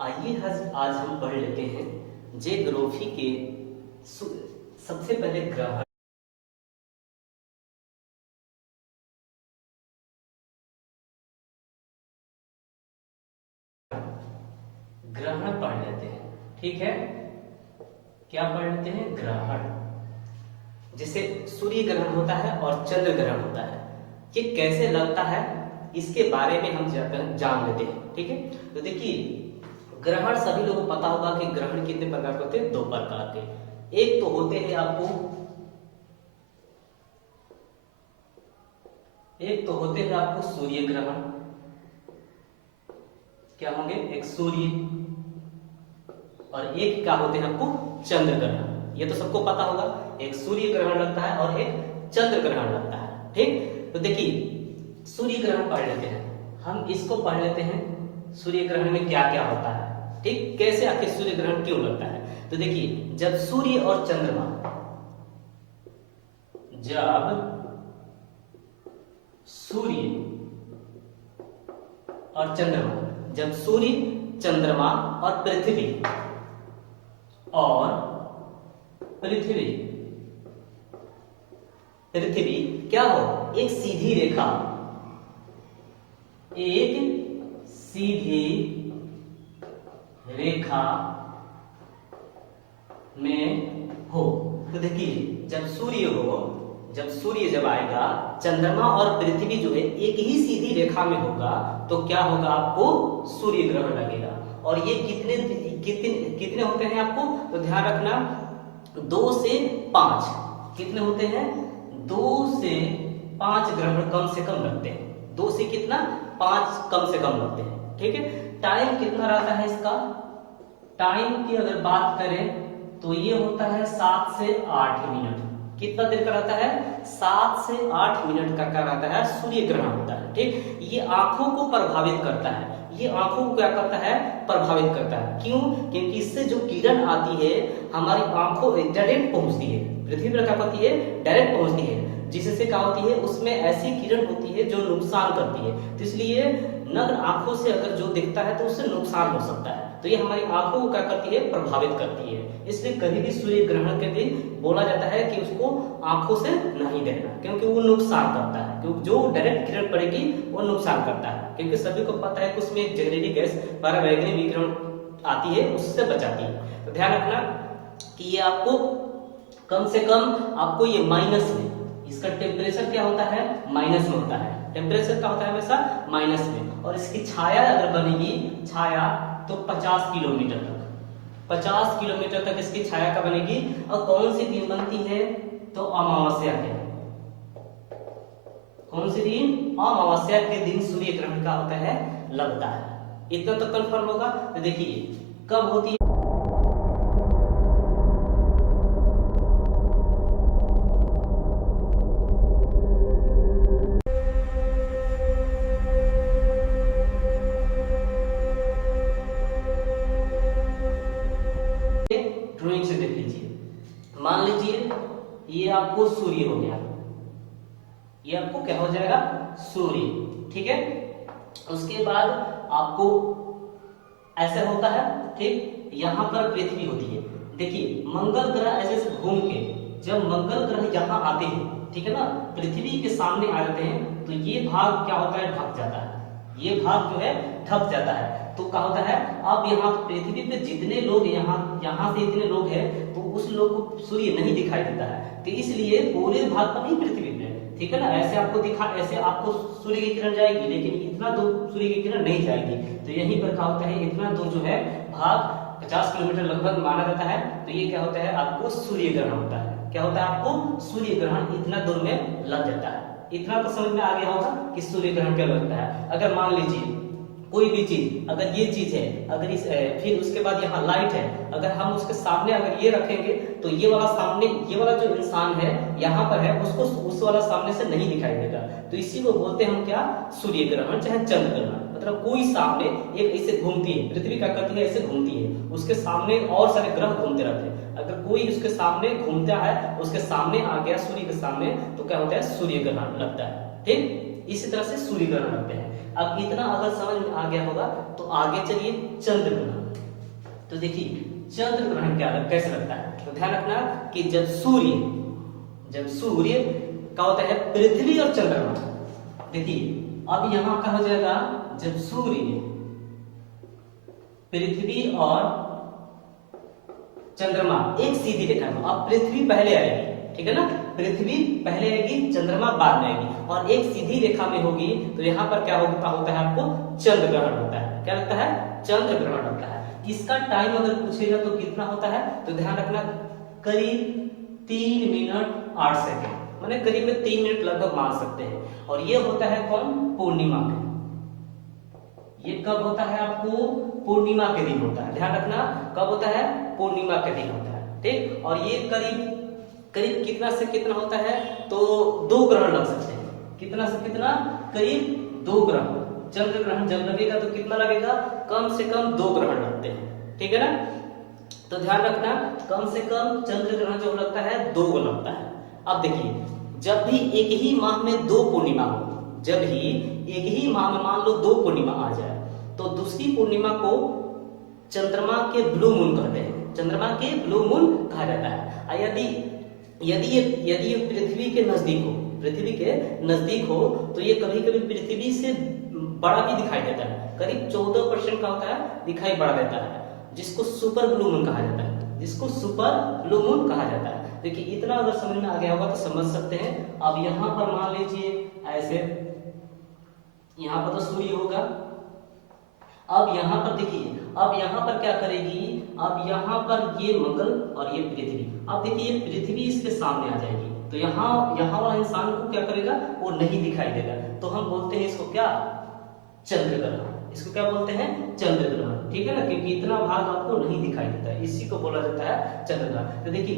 आइए आज हम पढ़ लेते हैं ज्योग्राफी के सबसे पहले ग्रहण। ग्रहण पढ़ लेते हैं, ठीक है। क्या पढ़ लेते हैं? ग्रहण। जैसे सूर्य ग्रहण होता है और चंद्र ग्रहण होता है, ये कैसे लगता है इसके बारे में हम जान लेते हैं, ठीक है। तो देखिए, ग्रहण सभी लोगों को पता होगा कि ग्रहण कितने प्रकार के होते हैं? दो प्रकार के। एक तो होते हैं आपको सूर्य ग्रहण। क्या होंगे? एक सूर्य, और एक क्या होते हैं आपको? चंद्र ग्रहण। ये तो सबको पता होगा, एक सूर्य ग्रहण लगता है और एक चंद्र ग्रहण लगता है, ठीक। तो देखिए, सूर्य ग्रहण पढ़ लेते हैं, हम इसको पढ़ लेते हैं। सूर्य ग्रहण में क्या क्या होता है, ठीक, कैसे आखिर सूर्य ग्रहण क्यों लगता है। तो देखिए, जब सूर्य और चंद्रमा जब सूर्य चंद्रमा और पृथ्वी क्या हो? एक सीधी रेखा में हो। तो देखिए, जब सूर्य जब आएगा, चंद्रमा और पृथ्वी जो है एक ही सीधी रेखा में होगा, तो क्या होगा? आपको सूर्य ग्रहण लगेगा। और ये कितने कितने कितने होते हैं आपको तो ध्यान रखना, 2 से 5। कितने होते हैं? 2 से 5 ग्रहण कम से कम लगते हैं। 2 से कितना? 5 कम से कम लगते हैं, ठीक है। टाइम कितना रहता है इसका? टाइम की अगर बात करें तो ये होता है 7 से 8 मिनट। कितना देर का रहता है? 7 से 8 मिनट का क्या रहता है? सूर्य ग्रहण होता है, ठीक। ये आंखों को प्रभावित करता है। ये आंखों को क्या करता है? प्रभावित करता है। क्यों? क्योंकि इससे जो किरण आती है हमारी आंखों डायरेक्ट पहुंचती है, पृथ्वी पर क्या होती है? डायरेक्ट पहुंचती है, जिससे क्या होती है? उसमें ऐसी किरण होती है जो नुकसान करती है। तो इसलिए नग्न आंखों से अगर जो दिखता है तो उससे नुकसान हो सकता है। तो ये हमारी आंखों को क्या करती है? प्रभावित करती है। इसलिए कभी भी सूर्य ग्रहण के दिन बोला जाता है कि उसको आंखों से नहीं देखना, क्योंकि वो नुकसान करता है। क्योंकि जो डायरेक्ट किरण पड़ेगी वो नुकसान करता है, क्योंकि सभी को पता है कि उसमें एक जहरीली गैस पराबैंगनी विकिरण आती है, उससे बचाती है। तो ध्यान रखना कि ये आपको कम से कम आपको ये माइनस में, इसका टेम्परेचर क्या होता है? माइनस में होता है। टेम्परेचर क्या होता है? हमेशा माइनस में। और इसकी छाया अगर बनेगी, छाया तो 50 किलोमीटर तक, 50 किलोमीटर तक इसकी छाया का बनेगी। और कौन सी दिन बनती है? तो अमावस्या के। कौन सी दिन? अमावस्या के दिन सूर्य ग्रहण का होता है? लगता है। इतना तो कंफर्म होगा। तो देखिए, कब होती है? ड्राइंग से देख लीजिए। मान लीजिए ये आपको सूर्य हो गया, ये आपको क्या हो जाएगा? सूर्य, ठीक है। उसके बाद आपको ऐसे होता है, ठीक। यहाँ पर पृथ्वी होती है। देखिए, मंगल ग्रह ऐसे घूम के जब मंगल ग्रह यहाँ आते हैं, ठीक है ना, पृथ्वी के सामने आ जाते हैं, तो ये भाग क्या होता है? ढक जाता है। ये भाग जो है ढक जाता है। तो क्या होता है? अब यहाँ पृथ्वी पे जितने लोग यहाँ से इतने लोग हैं, तो उस लोग को सूर्य नहीं दिखाई देता है। तो इसलिए पूरे भाग पर नहीं पृथ्वी पे, ठीक है ना, ऐसे आपको सूर्य की किरण जाएगी, लेकिन इतना दूर सूर्य की किरण नहीं जाएगी। तो यहीं पर क्या होता है? इतना दूर जो है भाग 50 किलोमीटर लगभग माना जाता है। तो ये क्या होता है? आपको सूर्य ग्रहण होता है। क्या होता है? आपको सूर्य ग्रहण इतना दूर में लग जाता है। इतना तो समझ में आ गया होगा कि सूर्य ग्रहण क्या लगता है। अगर मान लीजिए कोई भी चीज, अगर ये चीज है, अगर फिर उसके बाद यहाँ लाइट है, अगर हम उसके सामने अगर ये रखेंगे, तो ये वाला जो इंसान है यहाँ पर है, उसको उस वाला सामने से नहीं दिखाई देगा। तो इसी को बोलते हैं हम क्या? सूर्य ग्रहण, चाहे चंद्र ग्रहण। मतलब कोई सामने एक ऐसे घूमती है, पृथ्वी क्या करती है? ऐसे घूमती है, उसके सामने और सारे ग्रह घूमते रहते हैं। अगर कोई उसके सामने घूमता है, उसके सामने आ गया सूर्य के सामने, तो क्या होता है? सूर्य ग्रहण लगता है, ठीक। इसी तरह से सूर्य ग्रहण लगते हैं। अब इतना अगर समझ में आ गया होगा तो आगे चलिए चंद्र ग्रहण। तो देखिए चंद्र ग्रहण कैसे लगता है, तो ध्यान रखना कि जब सूर्य का होता है पृथ्वी और चंद्रमा, देखिए अब यहां क्या हो जाएगा, जब सूर्य पृथ्वी और चंद्रमा एक सीधी रेखा में, अब पृथ्वी पहले आएगी, ठीक है ना, पृथ्वी पहले आएगी, चंद्रमा बाद में आएगी और एक सीधी रेखा में होगी, तो यहाँ पर क्या होता है आपको चंद्र ग्रहण होता है। क्या लगता है, चंद्र ग्रहण होता है। इसका टाइम अगर पूछेगा तो कितना होता है, तो ध्यान रखना करीब 3 मिनट 8 सेकेंड, माने करीब में 3 मिनट लगभग मान सकते हैं। और ये होता है कौन, पूर्णिमा में। ये कब होता है आपको, पूर्णिमा के दिन होता है। ध्यान रखना कब होता है, पूर्णिमा के दिन होता है, ठीक। और ये करीब कितना से कितना होता है, तो 2 ग्रहण लग सकते हैं। कितना से कितना, करीब 2 ग्रहण। चंद्र ग्रहण जब लगेगा तो कितना लगेगा, कम से कम 2 ग्रहण लगते हैं, ठीक है ना। तो ध्यान रखना कम से कम चंद्र ग्रहण जो लगता है 2 लगता है। अब देखिए जब भी एक ही माह में 2 पूर्णिमा हो, जब भी एक ही माह में मान लो 2 पूर्णिमा आ जाए, तो दूसरी पूर्णिमा को चंद्रमा के ब्लू मून कहते हैं, चंद्रमा के ब्लू मून कहा जाता है। यदि ये पृथ्वी के नजदीक हो तो ये कभी कभी पृथ्वी से बड़ा भी दिखाई देता है, करीब 14% का होता है, दिखाई बड़ा देता है, जिसको सुपर ब्लू मून कहा जाता है, देखिए इतना अगर समझ में आ गया होगा तो समझ सकते हैं। अब यहाँ पर मान लीजिए ऐसे, यहाँ पर तो सूर्य होगा, अब यहाँ पर देखिए, अब यहाँ पर क्या करेगी, अब यहाँ पर ये मंगल और ये पृथ्वी, अब देखिए ये पृथ्वी इसके सामने आ जाएगी, तो यहाँ वाला इंसान को क्या करेगा, वो नहीं दिखाई देगा, तो हम बोलते हैं इसको क्या, चंद्र ग्रहण। इसको क्या बोलते हैं, चंद्र ग्रहण, ठीक है ना, क्योंकि इतना भाग आपको नहीं दिखाई देता है, इसी को बोला जाता है चंद्र ग्रहण। तो देखिए